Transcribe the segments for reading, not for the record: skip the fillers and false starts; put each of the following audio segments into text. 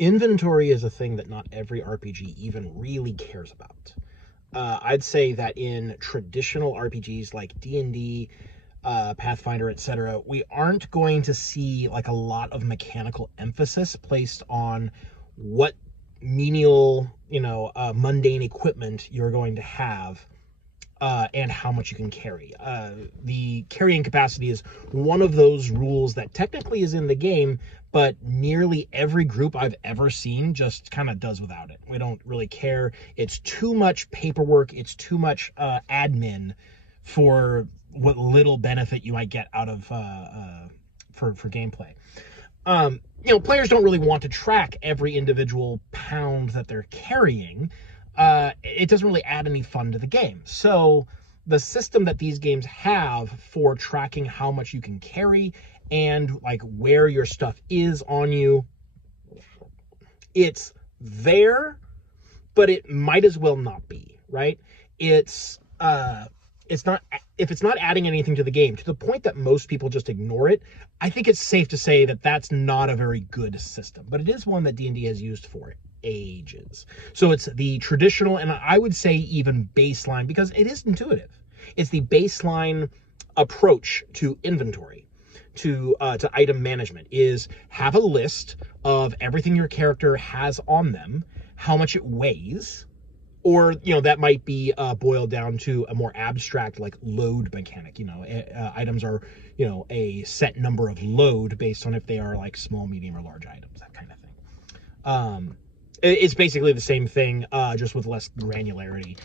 Inventory is a thing that not every RPG even really cares about. I'd say that in traditional RPGs like D&D, Pathfinder, etc., we aren't going to see like a lot of mechanical emphasis placed on what menial, mundane equipment you're going to have, and how much you can carry. The carrying capacity is one of those rules that technically is in the game, but nearly every group I've ever seen just kind of does without it. We don't really care. It's too much paperwork. It's too much admin for what little benefit you might get out of for gameplay. Players don't really want to track every individual pound that they're carrying. It doesn't really add any fun to the game. So the system that these games have for tracking how much you can carry and like where your stuff is on you, it's there, but it might as well not be, right? It's not, if it's not adding anything to the game to the point that most people just ignore it, I think it's safe to say that that's not a very good system, but it is one that D&D has used for ages. So it's the traditional, and I would say even baseline, because it is intuitive. It's the baseline approach to inventory, to item management, is have a list of everything your character has on them, how much it weighs, or that might be boiled down to a more abstract like load mechanic. Items are a set number of load based on if they are like small, medium, or large items, that kind of thing. It's basically the same thing, just with less granularity.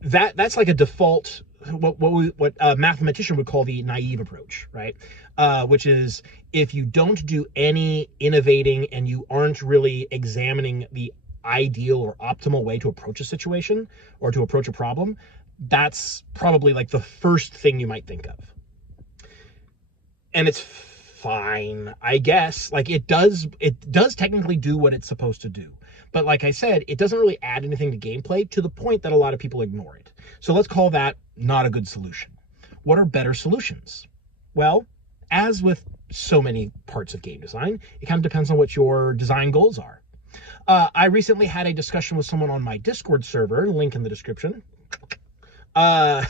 That's like a default, what a mathematician would call the naive approach, right? Which is, if you don't do any innovating and you aren't really examining the ideal or optimal way to approach a situation or to approach a problem, that's probably like the first thing you might think of. And it's fine, I guess. Like it does technically do what it's supposed to do. But like I said, it doesn't really add anything to gameplay to the point that a lot of people ignore it. So let's call that not a good solution. What are better solutions? Well, as with so many parts of game design, it kind of depends on what your design goals are. I recently had a discussion with someone on my Discord server, link in the description, about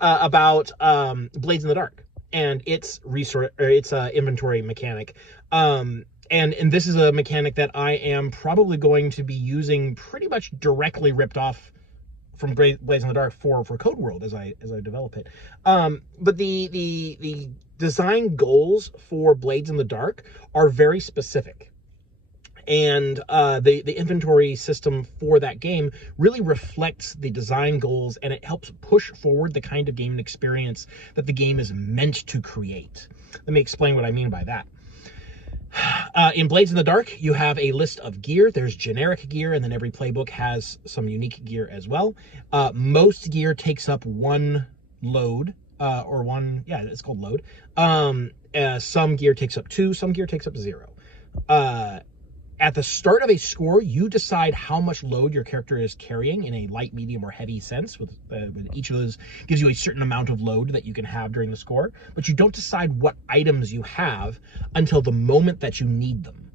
Blades in the Dark and its inventory mechanic. And this is a mechanic that I am probably going to be using pretty much directly ripped off from Blades in the Dark for Code World as I develop it. But the design goals for Blades in the Dark are very specific. And the inventory system for that game really reflects the design goals, and it helps push forward the kind of game experience that the game is meant to create. Let me explain what I mean by that. In Blades in the Dark, you have a list of gear. There's generic gear, and then every playbook has some unique gear as well. Most gear takes up one load, it's called load. Some gear takes up 2, some gear takes up 0. At the start of a score, you decide how much load your character is carrying in a light, medium, or heavy sense. With each of those gives you a certain amount of load that you can have during the score, but you don't decide what items you have until the moment that you need them.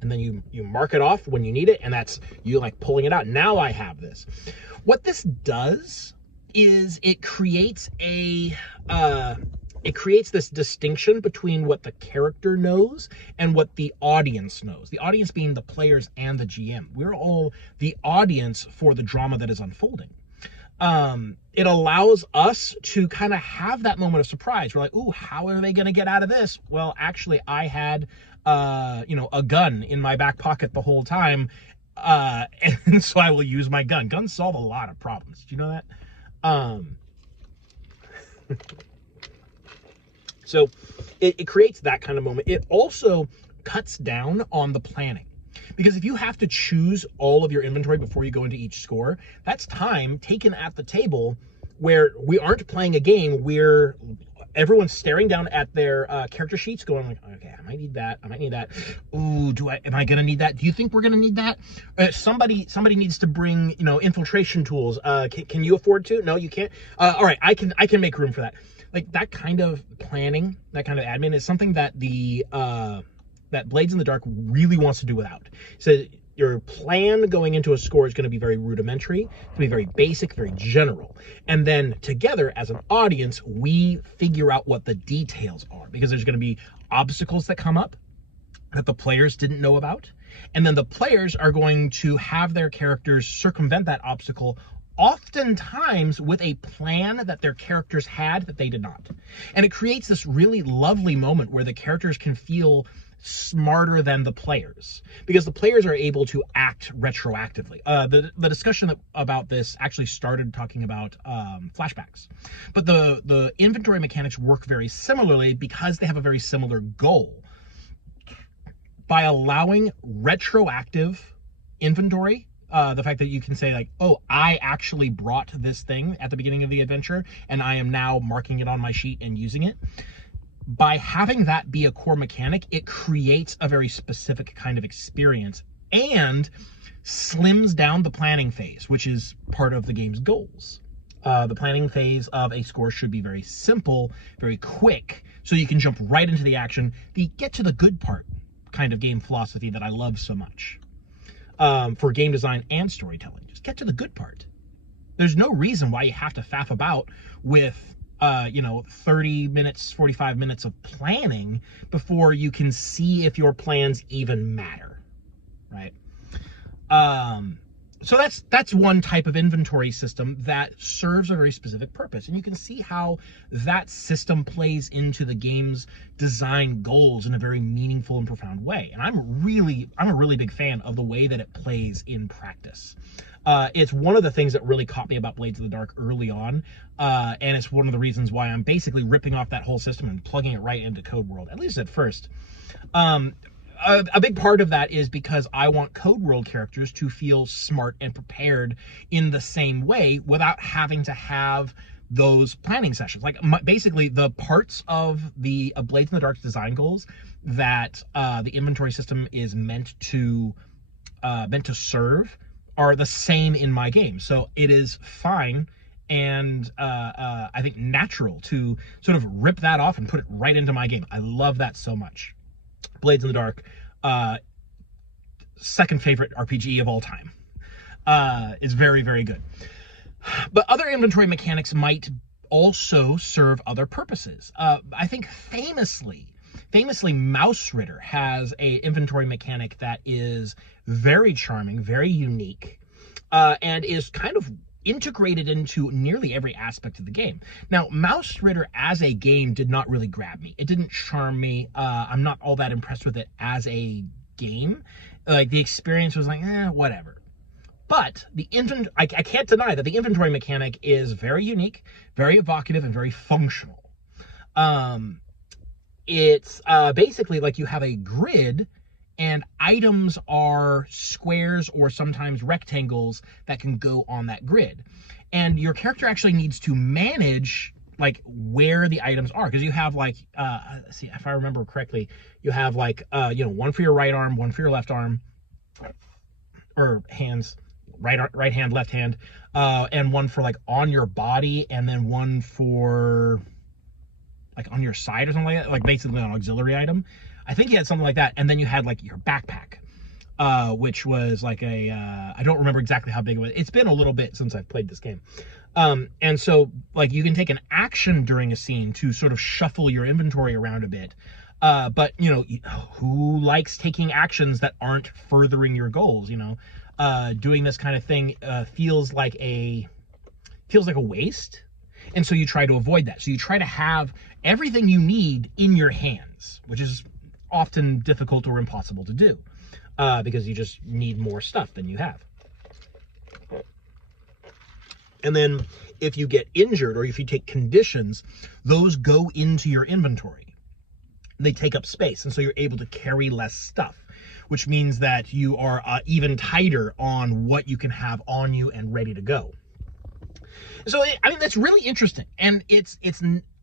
And then you mark it off when you need it, and that's you like pulling it out. Now I have this. What this does is it creates this distinction between what the character knows and what the audience knows. The audience being the players and the GM. We're all the audience for the drama that is unfolding. It allows us to kind of have that moment of surprise. We're like, ooh, how are they going to get out of this? Well, actually, I had, a gun in my back pocket the whole time. And so I will use my gun. Guns solve a lot of problems. Do you know that? So it creates that kind of moment. It also cuts down on the planning, because if you have to choose all of your inventory before you go into each score, that's time taken at the table where we aren't playing a game where everyone's staring down at their character sheets going like, okay, I might need that. I might need that. Ooh, am I going to need that? Do you think we're going to need that? Somebody needs to bring, infiltration tools. Can you afford to? No, you can't. All right, I can make room for that. Like that kind of planning, that kind of admin is something that the that Blades in the Dark really wants to do without. So your plan going into a score is going to be very rudimentary, to be very basic, very general. And then together as an audience, we figure out what the details are, because there's going to be obstacles that come up that the players didn't know about. And then the players are going to have their characters circumvent that obstacle, oftentimes with a plan that their characters had that they did not. And it creates this really lovely moment where the characters can feel smarter than the players, because the players are able to act retroactively. The discussion about this actually started talking about flashbacks, but the inventory mechanics work very similarly because they have a very similar goal. By allowing retroactive inventory, the fact that you can say like, oh, I actually brought this thing at the beginning of the adventure and I am now marking it on my sheet and using it. By having that be a core mechanic, it creates a very specific kind of experience and slims down the planning phase, which is part of the game's goals. The planning phase of a score should be very simple, very quick, so you can jump right into the action, the get to the good part kind of game philosophy that I love so much. For game design and storytelling, just get to the good part. There's no reason why you have to faff about with 30 minutes, 45 minutes of planning before you can see if your plans even matter, right? So that's one type of inventory system that serves a very specific purpose. And you can see how that system plays into the game's design goals in a very meaningful and profound way. And I'm a really big fan of the way that it plays in practice. It's one of the things that really caught me about Blades in the Dark early on. And it's one of the reasons why I'm basically ripping off that whole system and plugging it right into Code World, at least at first. A big part of that is because I want Code World characters to feel smart and prepared in the same way without having to have those planning sessions. Like basically the parts of the Blades in the Dark's design goals that the inventory system is meant to serve are the same in my game. So it is fine and I think natural to sort of rip that off and put it right into my game. I love that so much. Blades in the Dark, second favorite RPG of all time. Is very, very good. But other inventory mechanics might also serve other purposes. I think famously, Mausritter has a inventory mechanic that is very charming, very unique, and is kind of integrated into nearly every aspect of the game. Now, Mausritter as a game did not really grab me. It didn't charm me. I'm not all that impressed with it as a game. Like, the experience was like, whatever. But I can't deny that the inventory mechanic is very unique, very evocative, and very functional. It's basically like you have a grid and items are squares or sometimes rectangles that can go on that grid. And your character actually needs to manage like where the items are, because you have like, see if I remember correctly, you have like, one for your right arm, one for your left arm, or hands, right hand, left hand, and one for like on your body, and then one for like on your side or something like that, like basically an auxiliary item. I think you had something like that. And then you had like your backpack, which was like I don't remember exactly how big it was. It's been a little bit since I've played this game. And so like you can take an action during a scene to sort of shuffle your inventory around a bit. But who likes taking actions that aren't furthering your goals? Doing this kind of thing feels like a waste. And so you try to avoid that. So you try to have everything you need in your hands, which is often difficult or impossible to do, because you just need more stuff than you have. And then if you get injured or if you take conditions, those go into your inventory. They take up space, and so you're able to carry less stuff, which means that you are even tighter on what you can have on you and ready to go. So, that's really interesting. And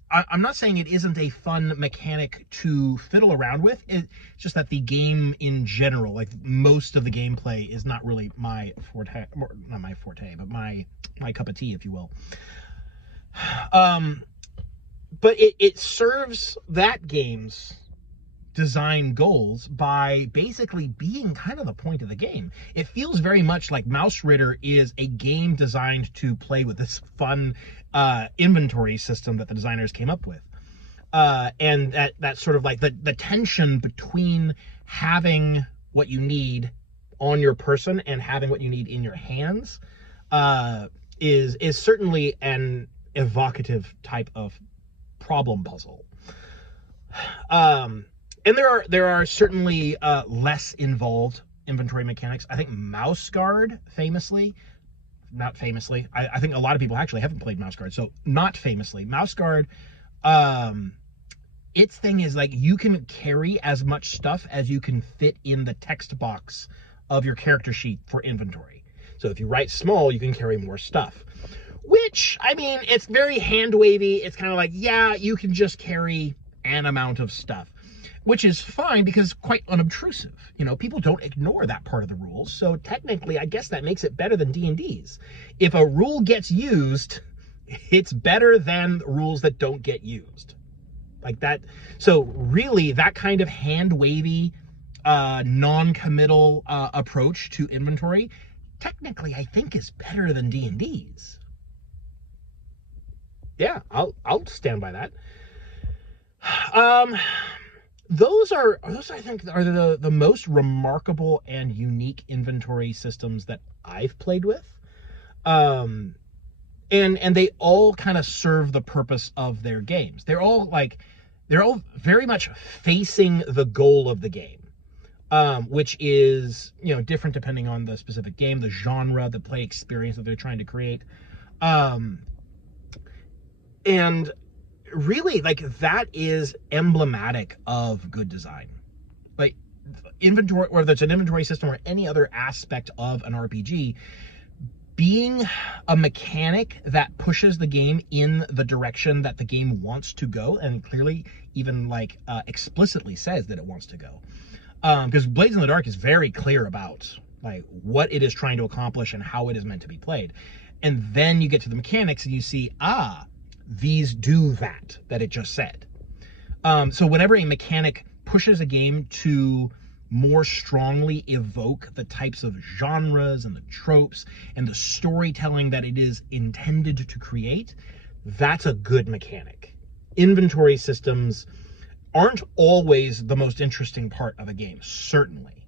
I'm not saying it isn't a fun mechanic to fiddle around with. It's just that the game in general, like most of the gameplay, is not really my forte, not my forte, but my cup of tea, if you will. But it serves that game's design goals by basically being kind of the point of the game. It feels very much like Mausritter is a game designed to play with this fun inventory system that the designers came up with. And that sort of like the tension between having what you need on your person and having what you need in your hands is certainly an evocative type of problem puzzle. And there are certainly less involved inventory mechanics. I think Mouse Guard famously, not famously, I think a lot of people actually haven't played Mouse Guard, so not famously. Mouse Guard, its thing is like you can carry as much stuff as you can fit in the text box of your character sheet for inventory. So if you write small, you can carry more stuff. Which, I mean, it's very hand-wavy. It's kind of like, yeah, you can just carry an amount of stuff, which is fine because it's quite unobtrusive. You know, people don't ignore that part of the rules. So technically, I guess that makes it better than D&D's. If a rule gets used, it's better than rules that don't get used. Like that. So really, that kind of hand-wavy, non-committal approach to inventory, technically, I think is better than D&D's. Yeah, I'll stand by that. Those I think are the most remarkable and unique inventory systems that I've played with. And they all kind of serve the purpose of their games. They're all very much facing the goal of the game. Which is, you know, different depending on the specific game, the genre, the play experience that they're trying to create. And really, like, that is emblematic of good design. Like, inventory, whether it's an inventory system or any other aspect of an RPG, being a mechanic that pushes the game in the direction that the game wants to go, and clearly even like explicitly says that it wants to go. Because Blades in the Dark is very clear about like what it is trying to accomplish and how it is meant to be played. And then you get to the mechanics and you see, these do that it just said. So whenever a mechanic pushes a game to more strongly evoke the types of genres and the tropes and the storytelling that it is intended to create, that's a good mechanic. Inventory systems aren't always the most interesting part of a game, certainly.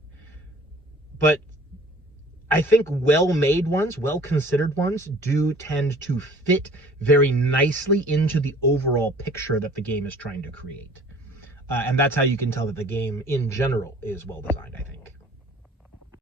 But I think well-made ones, well-considered ones, do tend to fit very nicely into the overall picture that the game is trying to create. And that's how you can tell that the game, in general, is well-designed, I think.